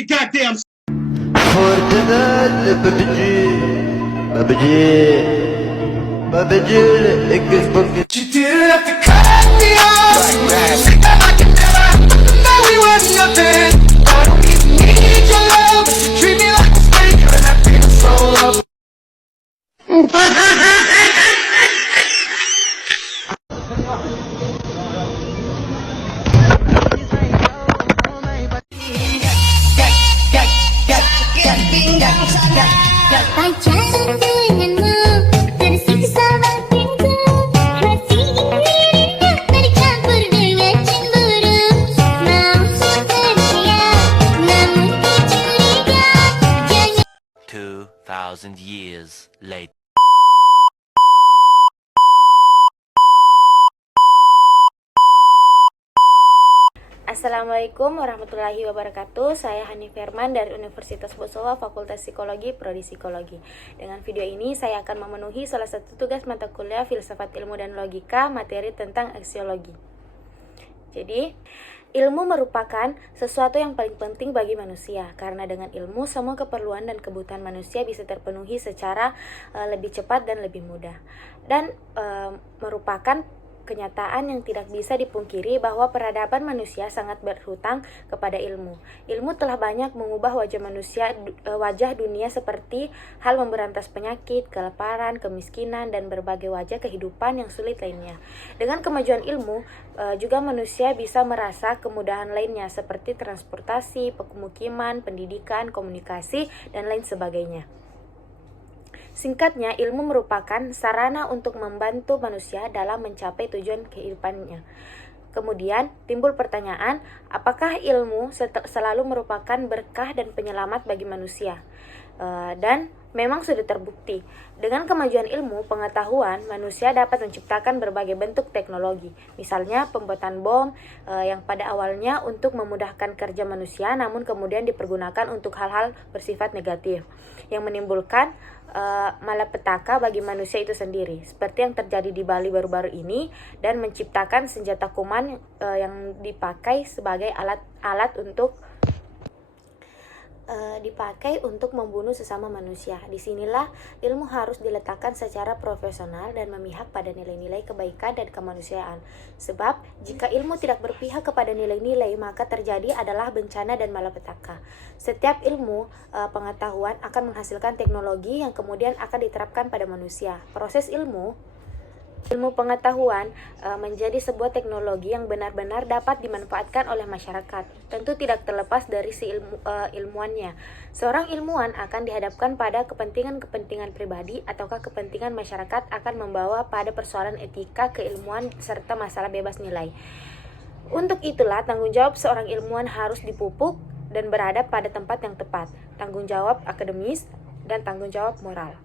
your goddamn. Fortnite PUBG it gets fucking. You didn't have to cut me off. Like that I can never. That we were nothing. I don't even need your love. You treat me like a stranger, and I feel so loved. Pacaran denganmu tersiksa batinku, masih ingin bercampur dengan cemburu. Mau percaya, namun kecuriga, jangan. 2,000 years later. Assalamualaikum warahmatullahi wabarakatuh. Saya Hani Firman dari Universitas Bosowa, Fakultas Psikologi, Prodi Psikologi. Dengan video ini saya akan memenuhi salah satu tugas mata kuliah Filsafat Ilmu dan Logika, materi tentang aksiologi. Jadi, ilmu merupakan sesuatu yang paling penting bagi manusia, karena dengan ilmu semua keperluan dan kebutuhan manusia bisa terpenuhi secara lebih cepat dan lebih mudah. Dan merupakan kenyataan yang tidak bisa dipungkiri bahwa peradaban manusia sangat berhutang kepada ilmu. Ilmu telah banyak mengubah wajah dunia seperti hal memberantas penyakit, kelaparan, kemiskinan, dan berbagai wajah kehidupan yang sulit lainnya. Dengan kemajuan ilmu, juga manusia bisa merasa kemudahan lainnya seperti transportasi, pemukiman, pendidikan, komunikasi, dan lain sebagainya. Singkatnya, ilmu merupakan sarana untuk membantu manusia dalam mencapai tujuan kehidupannya. Kemudian timbul pertanyaan, apakah ilmu selalu merupakan berkah dan penyelamat bagi manusia? Dan memang sudah terbukti, dengan kemajuan ilmu pengetahuan, manusia dapat menciptakan berbagai bentuk teknologi. Misalnya pembuatan bom yang pada awalnya untuk memudahkan kerja manusia, namun kemudian dipergunakan untuk hal-hal bersifat negatif, yang menimbulkan malapetaka bagi manusia itu sendiri, seperti yang terjadi di Bali baru-baru ini, dan menciptakan senjata kuman yang dipakai sebagai alat untuk membunuh sesama manusia. Disinilah ilmu harus diletakkan secara profesional dan memihak pada nilai-nilai kebaikan dan kemanusiaan. Sebab jika ilmu tidak berpihak kepada nilai-nilai, maka terjadi adalah bencana dan malapetaka. Setiap ilmu pengetahuan akan menghasilkan teknologi yang kemudian akan diterapkan pada manusia. Proses ilmu pengetahuan menjadi sebuah teknologi yang benar-benar dapat dimanfaatkan oleh masyarakat. Tentu tidak terlepas dari si ilmuannya. Seorang ilmuwan akan dihadapkan pada kepentingan pribadi ataukah kepentingan masyarakat akan membawa pada persoalan etika, keilmuan, serta masalah bebas nilai. Untuk itulah tanggung jawab seorang ilmuwan harus dipupuk dan berada pada tempat yang tepat. Tanggung jawab akademis dan tanggung jawab moral.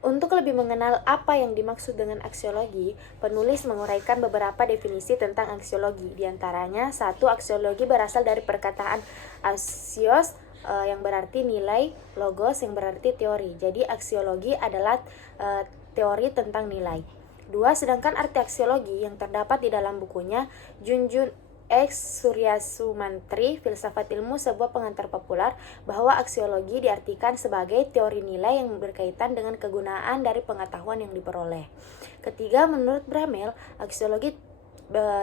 Untuk lebih mengenal apa yang dimaksud dengan aksiologi, penulis menguraikan beberapa definisi tentang aksiologi. Di antaranya, 1. Aksiologi berasal dari perkataan aksios yang berarti nilai, logos yang berarti teori. Jadi aksiologi adalah teori tentang nilai. 2. Sedangkan arti aksiologi yang terdapat di dalam bukunya Junjun X Suryasumantri, Filsafat Ilmu, sebuah pengantar populer, bahwa aksiologi diartikan sebagai teori nilai yang berkaitan dengan kegunaan dari pengetahuan yang diperoleh. Ketiga, menurut Bramel, aksiologi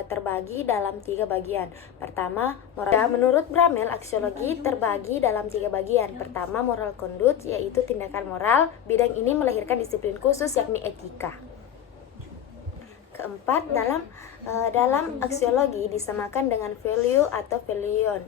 terbagi dalam 3 bagian. Pertama, moral. Menurut Bramel, aksiologi terbagi dalam 3 bagian. Pertama, moral conduct, yaitu tindakan moral. Bidang ini melahirkan disiplin khusus, yakni etika. Keempat, dalam aksiologi disamakan dengan value atau valuation.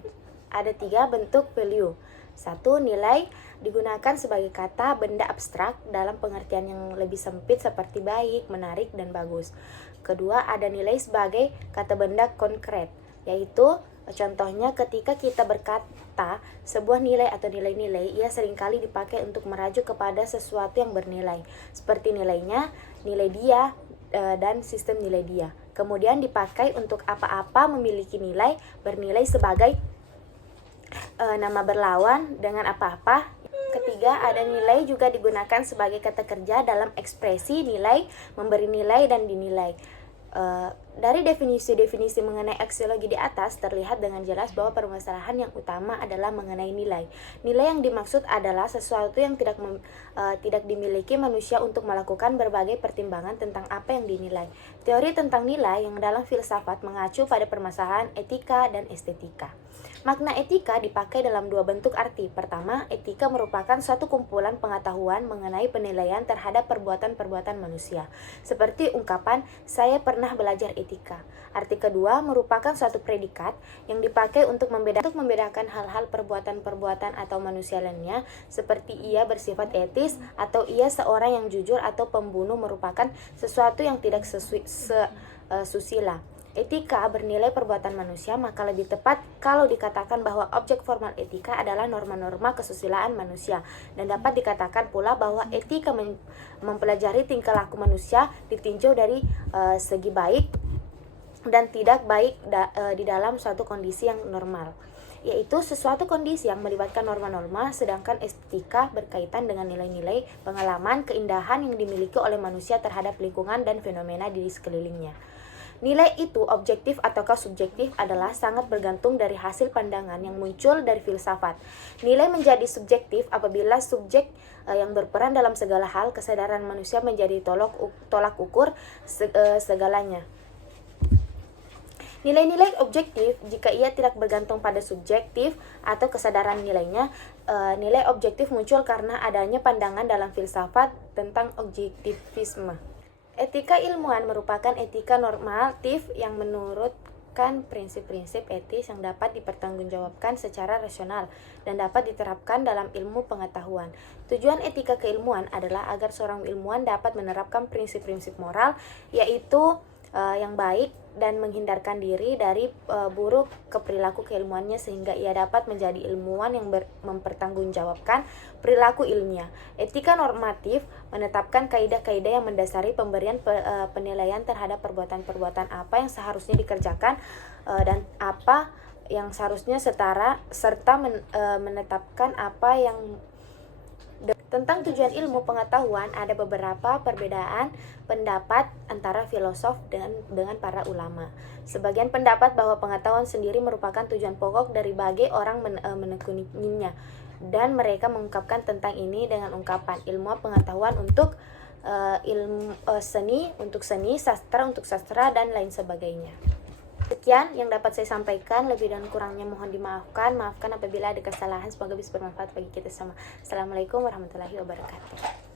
Ada 3 bentuk value. 1. Nilai digunakan sebagai kata benda abstrak dalam pengertian yang lebih sempit seperti baik, menarik, dan bagus. Kedua, ada nilai sebagai kata benda konkret, yaitu contohnya ketika kita berkata sebuah nilai atau nilai-nilai, ia seringkali dipakai untuk merajuk kepada sesuatu yang bernilai, seperti nilainya, nilai dia, dan sistem nilai dia. Kemudian dipakai untuk apa-apa memiliki nilai bernilai sebagai nama berlawan dengan apa-apa. Ketiga, ada nilai juga digunakan sebagai kata kerja dalam ekspresi nilai, memberi nilai, dan dinilai. Dari definisi-definisi mengenai aksiologi di atas terlihat dengan jelas bahwa permasalahan yang utama adalah mengenai nilai. Nilai yang dimaksud adalah sesuatu yang tidak dimiliki manusia untuk melakukan berbagai pertimbangan tentang apa yang dinilai. Teori tentang nilai yang dalam filsafat mengacu pada permasalahan etika dan estetika. Makna etika dipakai dalam dua bentuk arti. Pertama, etika merupakan suatu kumpulan pengetahuan mengenai penilaian terhadap perbuatan-perbuatan manusia, seperti ungkapan "saya pernah belajar etika". Arti kedua merupakan suatu predikat yang dipakai untuk membedakan hal-hal perbuatan-perbuatan atau manusia lainnya, seperti ia bersifat etis atau ia seorang yang jujur atau pembunuh merupakan sesuatu yang tidak susila. Etika bernilai perbuatan manusia, maka lebih tepat kalau dikatakan bahwa objek formal etika adalah norma-norma kesusilaan manusia, dan dapat dikatakan pula bahwa etika mempelajari tingkah laku manusia ditinjau dari segi baik dan tidak baik di dalam suatu kondisi yang normal, yaitu sesuatu kondisi yang melibatkan norma-norma, sedangkan estetika berkaitan dengan nilai-nilai, pengalaman, keindahan yang dimiliki oleh manusia terhadap lingkungan dan fenomena di sekelilingnya. Nilai itu objektif ataukah subjektif adalah sangat bergantung dari hasil pandangan yang muncul dari filsafat. Nilai menjadi subjektif apabila subjek yang berperan dalam segala hal, kesadaran manusia menjadi tolak ukur segalanya. Nilai-nilai objektif jika ia tidak bergantung pada subjektif atau kesadaran nilainya. Nilai objektif muncul karena adanya pandangan dalam filsafat tentang objektivisme. Etika ilmuwan merupakan etika normatif yang menurutkan prinsip-prinsip etis yang dapat dipertanggungjawabkan secara rasional dan dapat diterapkan dalam ilmu pengetahuan. Tujuan etika keilmuan adalah agar seorang ilmuwan dapat menerapkan prinsip-prinsip moral, yaitu yang baik, dan menghindarkan diri dari buruk keperilaku keilmuannya sehingga ia dapat menjadi ilmuwan yang mempertanggungjawabkan perilaku ilmiah. Etika normatif menetapkan kaidah-kaidah yang mendasari pemberian penilaian terhadap perbuatan-perbuatan apa yang seharusnya dikerjakan dan apa yang seharusnya serta menetapkan apa yang. Tentang tujuan ilmu pengetahuan, ada beberapa perbedaan pendapat antara filosof dengan para ulama. Sebagian pendapat bahwa pengetahuan sendiri merupakan tujuan pokok dari berbagai orang menekuninya, dan mereka mengungkapkan tentang ini dengan ungkapan ilmu pengetahuan untuk seni untuk seni, sastra untuk sastra, dan lain sebagainya. Sekian yang dapat saya sampaikan, lebih dan kurangnya mohon dimaafkan. Maafkan apabila ada kesalahan, semoga bisa bermanfaat bagi kita semua. Assalamualaikum warahmatullahi wabarakatuh.